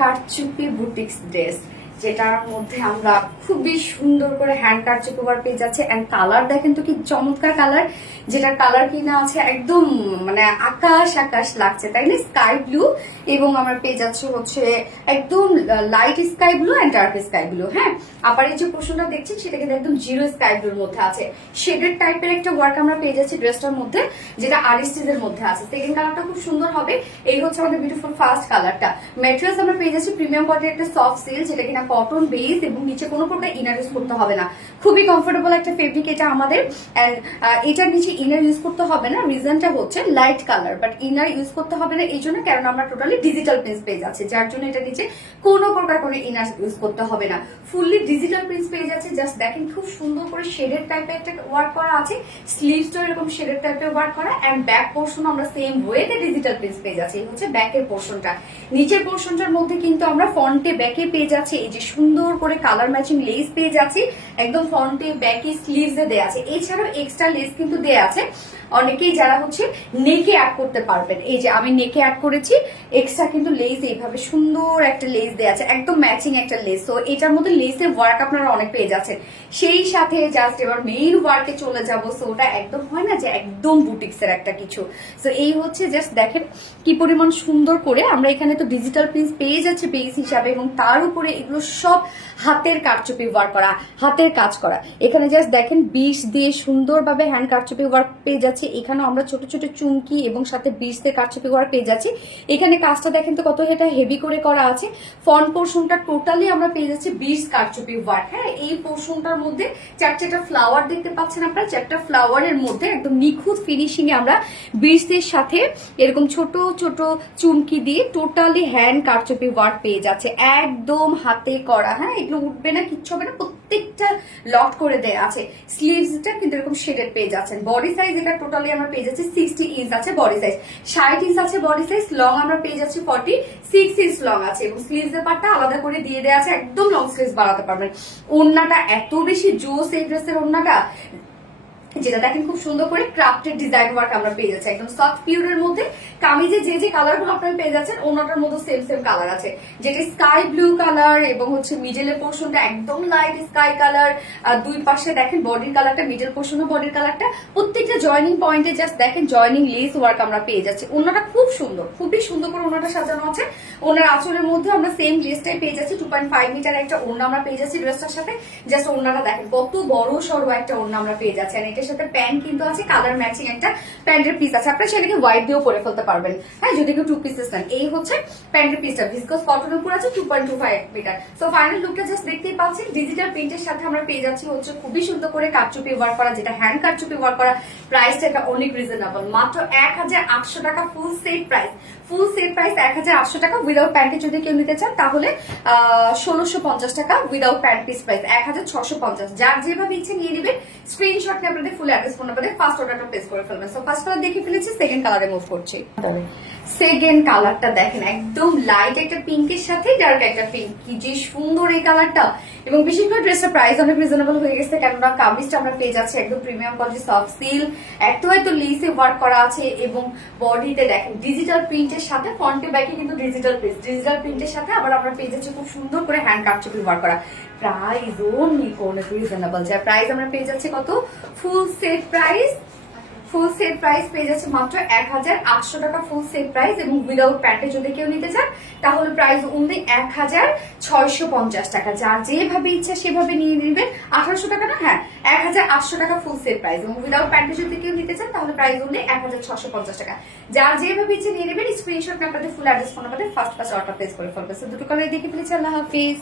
কারচুপি boutiques dress, যেটার মধ্যে আমরা খুবই সুন্দর করে হ্যান্ড কারচুপি ওয়ার্ক পেয়ে যাচ্ছে। এন্ড কালার দেখেন তো কি চমৎকার কালার, যেটার কালার কিনা আছে একদম মানে আকাশ আকাশ লাগছে, তাই না? স্কাই ব্লু, এবং আমরা পেয়ে যাচ্ছে হচ্ছে একদম light sky blue and dark sky blue. হ্যাঁ, আবার এই যে পোর্শনটা দেখছেন সেটা কিন্তু একদম জিরো স্কাই ব্লুর মধ্যে আছে। শেডেড টাইপের একটা ওয়ার্ক আমরা পেয়ে যাচ্ছি ড্রেসটার মধ্যে, যেটা আরিস্টিজের মধ্যে আছে। সেকেন্ড কালারটা খুব সুন্দর হবে। এই হচ্ছে আমাদের বিউটিফুল ফার্স্ট কালারটা। ম্যাটেরিয়ালস আমরা পেয়ে যাচ্ছি প্রিমিয়াম কোয়ালিটির একটা সফট সিল্ক, যেটা কিনা কটন বেস এবং নিচে কোনো প্রকার ইনার ইউজ করতে হবে না। খুবই কমফোর্টেবল একটা ফেব্রিক এটা আমাদের। এন্ড এটার নিচে ইনার ইউজ করতে হবে না, রিজনটা হচ্ছে light colour, but inner use করতে হবে না এই জন্য, কারণ আমরা টোটালি ডিজিটাল প্রিন্টস পেয়ে যাচ্ছি, যার জন্য এটা নিচে কোনো প্রকার কোনো ইনার ইউজ করতে হবে না। ফুললি ডিজিটাল প্রিন্টস পেয়ে যাচ্ছে। জাস্ট দেখেন খুব সুন্দর করে শেডেড টাইপের একটা ওয়ার্ক করা আছে, স্লিভসটা এরকম শেডেড টাইপের ওয়ার্ক করা, এন্ড ব্যাক পোর্শন আমরা সেম ওয়েতে ডিজিটাল প্রিন্টস পেয়ে যাচ্ছি। এই হচ্ছে ব্যাকের পোর্শনটা। নিচের পোর্শনটার মধ্যে কিন্তু আমরা ফ্রন্টে ব্যাকে পেয়ে যাচ্ছি এই যে সুন্দর করে কালার ম্যাচিং লেস পেয়ে যাচ্ছি, একদম ফ্রন্টে ব্যাকে স্লিভসে দেয়া আছে। এছাড়াও এক্সট্রা লেস কিন্তু দেয়া আছে। অনেকেই যারা হচ্ছে নেকে অ্যাড করতে পারবেন, এই যে আমি নেকে অ্যাড করেছি, এক্সট্রা কিন্তু লেস এইভাবে সুন্দর একটা লেস দেয়া আছে, একদম ম্যাচিং একটা লেস। তো এটার মধ্যে লেসের ওয়ার্ক আপনারা অনেক পেয়ে যাচ্ছেন। সেই সাথে জাস্ট এবার মেইন ওয়ার্কে চলে যাব। সো ওটা একদম হয় না যে একদম বুটিক্স এর একটা কিছু। সো এই হচ্ছে জাস্ট দেখেন কি পরিমাণ সুন্দর করে আমরা এখানে তো ডিজিটাল প্রিন্টস পেয়ে যাচ্ছে বেস হিসাবে, এবং তার উপরে এগুলো সব হাতের কারচুপি ওয়ার্ক করা, হাতের কাজ করা। এখানে জাস্ট দেখেন 20 দিয়ে সুন্দরভাবে হ্যান্ড কারচুপি ওয়ার্ক পেয়ে যাচ্ছে। এখানেও আমরা ছোট ছোট চুমকি এবং সাথে 20 দিয়ে কারচুপি ওয়ার্ক পেয়ে যাচ্ছি। এখানে কাজটা দেখেন তো কত এটা হেভি করে করা আছে। ফ্রন্ট পোর্শনটা টোটালি আমরা পেয়ে যাচ্ছি 20 কারচুপি ওয়ার্ক। হ্যাঁ, এই পোর্শনটার মধ্যে চারটা ফ্লাওয়ার দেখতে পাচ্ছেন আপনারা, চারটা ফ্লাওয়ারের মধ্যে একদম নিখুঁত ফিনিশিং এ আমরা 20 এর সাথে এরকম ছোট ছোট চুমকি দিয়ে টোটালি হ্যান্ড কারচুপি ওয়ার্ক পেয়ে যাচ্ছে, একদম হাতে করা। হ্যাঁ, এগুলো উঠবে না, কিচ্ছু হবে না, প্রত্যেকটা লক করে দেয়া আছে। স্লিভসটা কিন্তু এরকম শেডেড পেয়ে যাচ্ছেন। বডি সাইজ এটা টোটালি আমরা পেয়ে যাচ্ছি 60 ইঞ্চ আছে বডি সাইজ, 60 ইঞ্চ আছে বডি সাইজ। লং আমরা পেয়ে যাচ্ছি 46 ইঞ্চ লং আছে, এবং স্লিভস এর পার্টটা আলাদা করে দিয়ে দেওয়া আছে, একদম লং স্লিভস বাড়াতে পারবেন। ওড়নাটা এত বেশি জোস এই ড্রেসের ওড়নাটা, যেটা দেখেন খুব সুন্দর করে ক্রাফটেড ডিজাইন ওয়ার্ক আমরা পেয়ে যাচ্ছি একদম সফট পিওরের মধ্যে। কামিজে যে যে কালার গুলো আপনারা পেয়ে যাচ্ছেন ওনাটার মধ্যে সেম সেম কালার আছে, যেটা স্কাই ব্লু কালার, এবং হচ্ছে মিডলের পোর্শনটা একদম লাইট স্কাই কালার। দুই পাশে দেখেন বডির কালারটা, মিডল পোর্শন বডির কালারটা, প্রত্যেকটা জয়নিং পয়েন্টে জাস্ট দেখেন জয়নিং লেস ওয়ার্ক আমরা পেয়ে যাচ্ছি। ওনাটা খুব সুন্দর, খুবই সুন্দর করে ওনাটা সাজানো আছে। ওনার আঁচলের মধ্যে আমরা সেম লেসটাই পেয়ে যাচ্ছি, 2.5 মিটার একটা ওড়না আমরা পেয়ে যাচ্ছি ড্রেসটার সাথে। জাস্ট ওড়নাটা দেখেন কত বড় সড়ো একটা ওড়না আমরা পেয়ে যাচ্ছি। আর এটার সাথে প্যান্ট কিন্তু আছে, কালার ম্যাচিং একটা প্যান্টের পিস আছে, আপনারা সেটাকে হোয়াইট দিয়েও পরে ফেলতে পারবেন। হ্যাঁ, যদি কেউ 2 পিসেস নেন। এই হচ্ছে প্যান্টের পিসটা, ভিসকস কটনের উপর আছে, 2.25 মিটার। সো ফাইনাল লুকটা জাস্ট দেখতেই পাচ্ছেন। ডিজিটাল প্রিন্টের সাথে আমরা পেয়ে যাচ্ছি হচ্ছে খুবই সুন্দর করে কারচুপি ওয়ার্ক করা, যেটা হ্যান্ড কারচুপি ওয়ার্ক করা। প্রাইসটা এটা অনেক রিজনেবল, মাত্র 1800 টাকা full set price. Full set price 1800 টাকা। উইদাউট প্যান্টে যদি কেউ নিতে চান তাহলে 1650 টাকা। Without pant piece price 1650। যার যেভাবে ইচ্ছে নিয়ে নেবেন। স্ক্রিনশট নিয়ে আপনাদের ফুল অ্যাড্রেস ফোন নাম্বারে ফার্স্ট অর্ডারটা প্লেস করে ফেলবেন। সো ফার্স্ট কালার দেখে ফেলেছি, সেকেন্ড কালারে মুভ করছি। সেকেন্ড কালারটা দেখেন একদম লাইট একটা পিঙ্কের সাথে ডার্ক একটা পিঙ্ক, কি যে সুন্দর এই কালারটা। এবং বিশেষ করে ড্রেসটার প্রাইস অনেক রিজনেবল হয়ে গেছে, কেননা কামিজটা আমরা পেয়ে যাচ্ছি একদম প্রিমিয়াম কোয়ালিটি সফট সিল, এত লেসে ওয়ার্ক করা আছে, এবং বডিতে দেখেন ডিজিটাল প্রিন্টের সাথে, ফ্রন্টে ব্যাকে কিন্তু ডিজিটাল প্রিন্ট, ডিজিটাল প্রিন্টের সাথে আবার আমরা পেয়ে যাচ্ছি খুব সুন্দর করে হ্যান্ড কারচুপি ওয়ার্ক করা। প্রাইস অনলি অনেক রিজনেবল, যার প্রাইস আমরা পেয়ে যাচ্ছি কত, full set price. Full set price পেয়ে যাচ্ছে মাত্র 1800 টাকা ফুল সেট প্রাইস। এবং উইদাউট প্যান্টে যদি কেউ নিতে চান তাহলে প্রাইস অনলি 1650 টাকা। যার যেভাবে ইচ্ছা সেভাবে নিয়ে নেবেন। 1800 টাকা না, হ্যাঁ 1800 টাকা ফুল সেট প্রাইস। এবং উইদাউট প্যান্টে যদি কেউ নিতে চান তাহলে প্রাইস অনলি 1650 টাকা। যার যেভাবে ইচ্ছে নিয়ে নেবেন। স্ক্রিনশট আপনাদের ফুল অ্যাড্রেস ফোন নাম্বারে ফার্স্ট অর্ডার প্লেস করে ফেলবেন। দুটো কালার দেখে ফেলেছি। আল্লাহ হাফিজ।